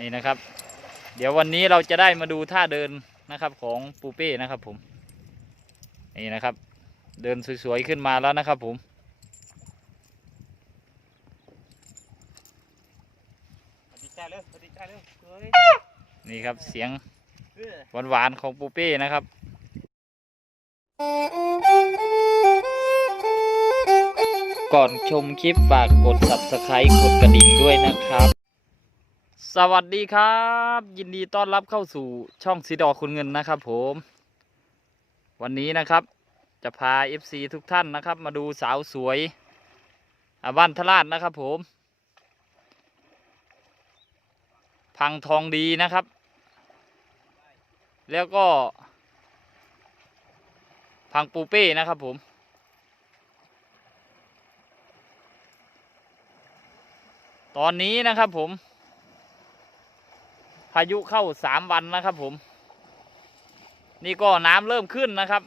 นี่นะครับ เดี๋ยววันนี้เราจะได้มาดูท่าเดินนะครับของปูเป้นะครับผม นี่นะครับ เดินสวยๆขึ้นมาแล้วนะครับผมสวัสดีจ้าเร็วสวัสดีจ้าเร็วเฮ้ยนี่ครับเสียงเออหวานๆของปูเป้นะครับก่อนชมคลิปฝากกด subscribe กดกระดิ่งด้วยนะครับ สวัสดีครับ ยินดีต้อนรับเข้าสู่ช่องสีดอคุณเงินนะครับผม วันนี้นะครับจะพา FC ทุกท่านนะครับ มาดูสาวสวยอบ้านทลาดนะครับผม พังทองดีนะครับ แล้วก็ พังปูเป้นะครับผมตอนนี้นะครับผม พายุเข้าสามวันนะครับผม นี่ก็น้ำเริ่มขึ้นนะครับ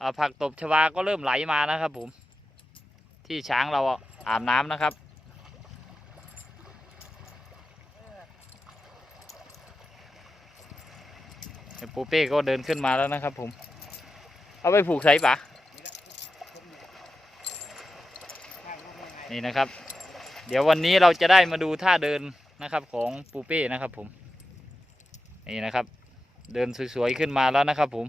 อ่าผักตบชวาก็เริ่มไหลมานะครับผม ที่ช้างเราอาบน้ำนะครับ ปูเป้ก็เดินขึ้นมาแล้วนะครับผม เอาไปผูกใส่ปะนี่นะครับ เดี๋ยววันนี้เราจะได้มาดูท่าเดิน นะครับของปูเป้นะครับผมนี่นะครับ เดินสวยๆขึ้นมาแล้วนะครับผม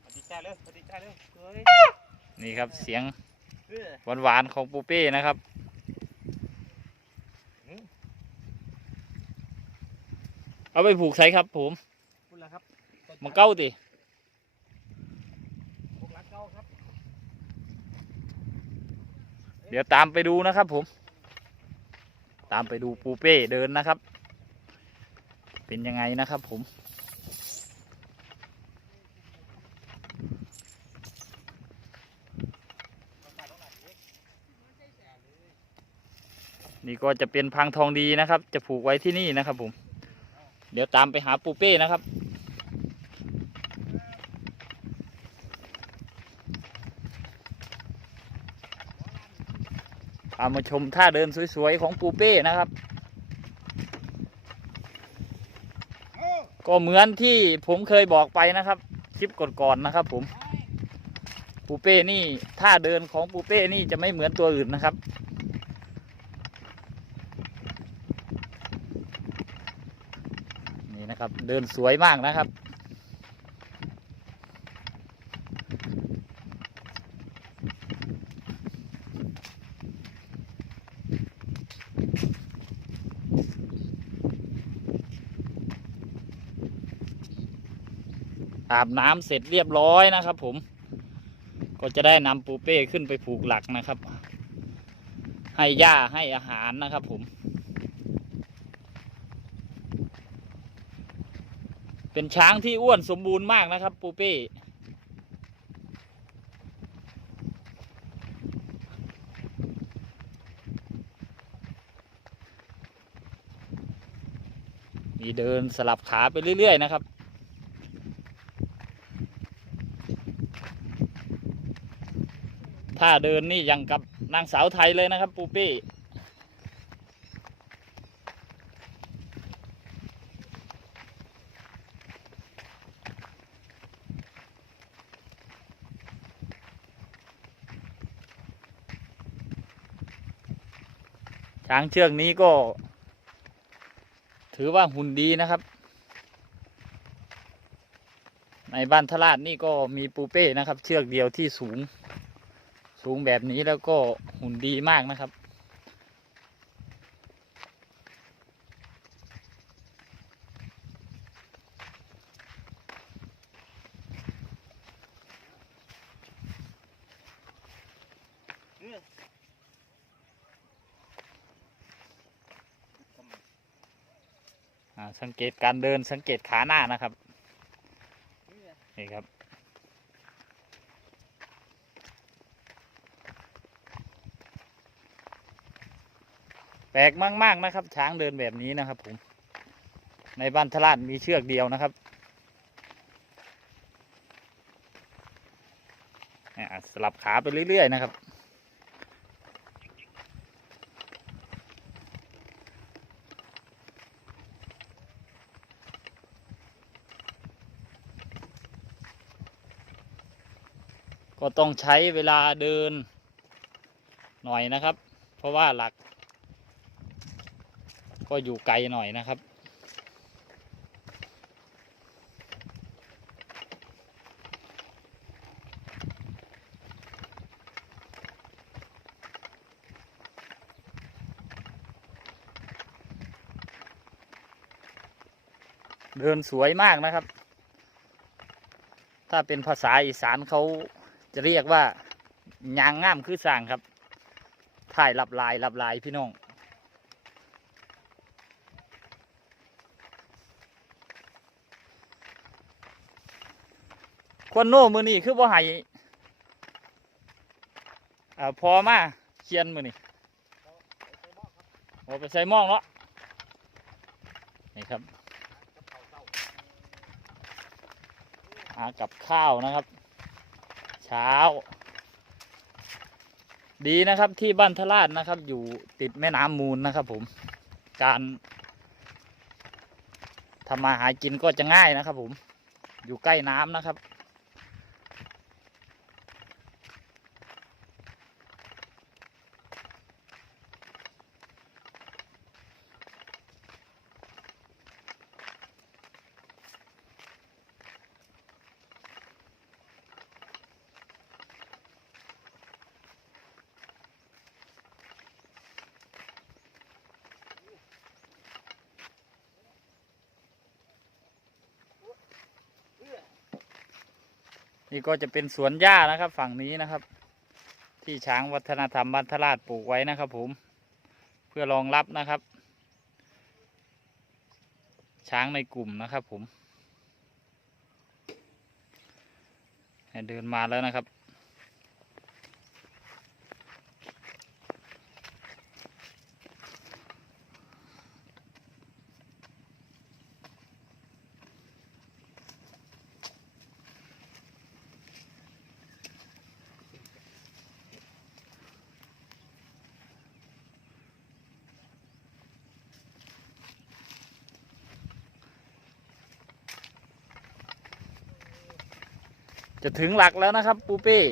สวัสดีจ้าเร็วสวัสดีจ้าเร็วเฮ้ยนี่ครับเสียงเออหวานๆของปูเป้นะครับเอาไปผูกใส่ครับผมคุณล่ะครับมันเก้าติ พวกรักเก้าครับ เดี๋ยวตามไปดูนะครับผม ตามไปดูปูเป้เดินนะครับ เป็นยังไงนะครับผมนี่ก็จะเป็นพังทองดีนะครับ จะผูกไว้ที่นี่นะครับผม เดี๋ยวตามไปหาปูเป้นะครับ พามาชมท่าเดินสวยๆของปูเป้นะครับ ก็เหมือนที่ผมเคยบอกไปนะครับ คลิปก่อนๆนะครับ ผม ปูเป้นี่ท่าเดินของปูเป้นี่จะไม่เหมือนตัวอื่นนะครับนี่นะครับ เดินสวยมากนะครับ อาบน้ำเสร็จเรียบร้อยนะครับ ผม ก็จะได้นำปูเป้ขึ้นไปผูกหลักนะครับ ให้หญ้าให้อาหารนะครับ ผม เป็นช้างที่อ้วนสมบูรณ์มากนะครับ ปูเป้มีเดินสลับขาไปเรื่อย ๆ นะครับ ถ้าเดินนี่ยังกับนางสาวไทยเลยนะครับ ปูเป้ช้างเชือกนี้ก็ ถือว่าหุ่นดีนะครับ ในบ้านทลาดนี่ก็มีปูเป้นะครับ เชือกเดียวที่สูง สูงแบบนี้แล้วก็หุ่นดีมากนะครับอาสังเกตการเดินสังเกตขาหน้านะครับ นี่ครับ แปลกมากๆนะครับ ช้างเดินแบบนี้นะครับ ผม ในบ้านทลาดมีเชือกเดียวนะครับสลับขาไปเรื่อยๆนะครับ ก็ต้องใช้เวลาเดินหน่อยนะครับ เพราะว่าหลัก ก็อยู่ไกลหน่อยนะครับ เดินสวยมากนะครับ ถ้าเป็นภาษาอีสานเขาจะเรียกว่ายางง่ามคือสร้างครับถ่ายหลับลายหลับลายพี่น้อง ควนโน่มือนี่คือบ่ให้อ่าพอมาเขียนมือนี่โอ้ไปใส่หมองเนาะนี่ครับหากับข้าวนะครับ เช้า ดีนะครับที่บ้านทลาดนะครับ อยู่ติดแม่น้ำมูลนะครับ ผม การทำมาหากินก็จะง่ายนะครับ ผม อยู่ใกล้น้ำนะครับ นี่ก็จะเป็นสวนหญ้านะครับ ฝั่งนี้นะครับ ที่ช้างวัฒนธรรมบ้านทลาดปลูกไว้นะครับ ผม เพื่อรองรับนะครับ ช้างในกลุ่มนะครับ ผมเดินมาแล้วนะครับ จะถึงหลักแล้วนะครับปูปี้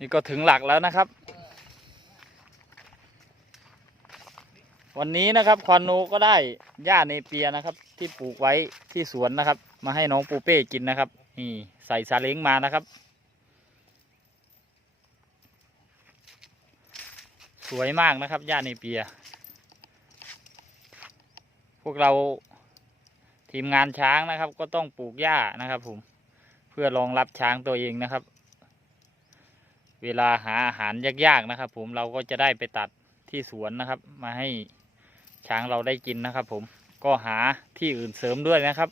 นี่ก็ถึงหลักแล้วนะครับ วันนี้นะครับควานโนก็ได้หญ้าเนเปียนะครับ ที่ปลูกไว้ที่สวนนะครับ มาให้น้องปูเป้กินนะครับนี่ใส่ซาเล้งมานะครับ สวยมากนะครับหญ้าเนเปีย พวกเราทีมงานช้างนะครับ ก็ต้องปลูกหญ้านะครับผมเพื่อรองรับช้างตัวเองนะครับ เวลาหาอาหารยากๆนะครับ ผมเราก็จะได้ไปตัดที่สวนนะครับ มาให้ช้างเราได้กินนะครับ ผมก็หาที่อื่นเสริมด้วยนะครับ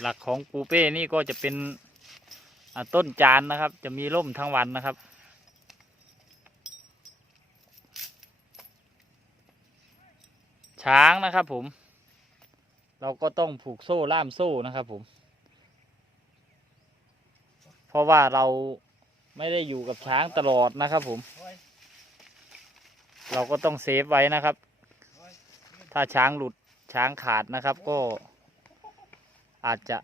หลักของปูเป้นี่ก็จะเป็นต้นจานนะครับ จะมีร่มทั้งวันนะครับ ช้างนะครับผม เราก็ต้องผูกโซ่ล่ามโซ่นะครับผม เพราะว่าเราไม่ได้อยู่กับช้างตลอดนะครับผม เราก็ต้องเซฟไว้นะครับ ถ้าช้างหลุดช้างขาดนะครับก็อาจจะ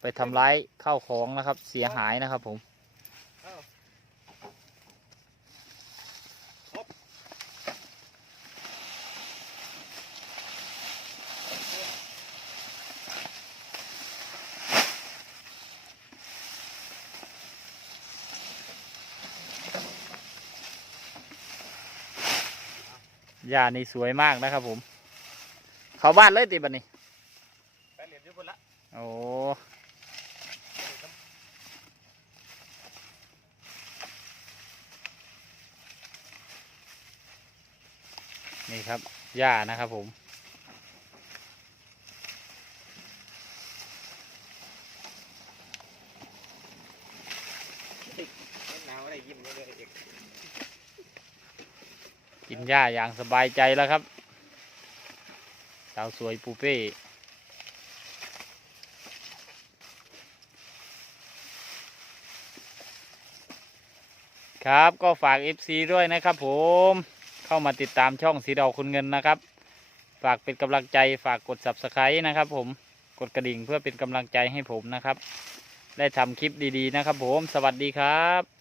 ไปทำร้ายข้าวของนะครับเสียหายนะครับผม หญ้านี่สวยมากนะครับผม เขาบ้านเลยติบันนี้ไปเรียนอยู่คนละโอ้นี่ครับหญ้านะครับผม กินหญ้าอย่างสบายใจแล้วครับ สาวสวยปูเป้ครับก็ฝาก FC ด้วยนะครับผมเข้ามาติดตามช่องสีดอกคุณเงินนะครับ ฝากเป็นกำลังใจฝากกด Subscribe นะครับผมกดกระดิ่งเพื่อเป็นกำลังใจให้ผมนะครับ ได้ทำคลิปดีๆนะครับผมสวัสดีครับ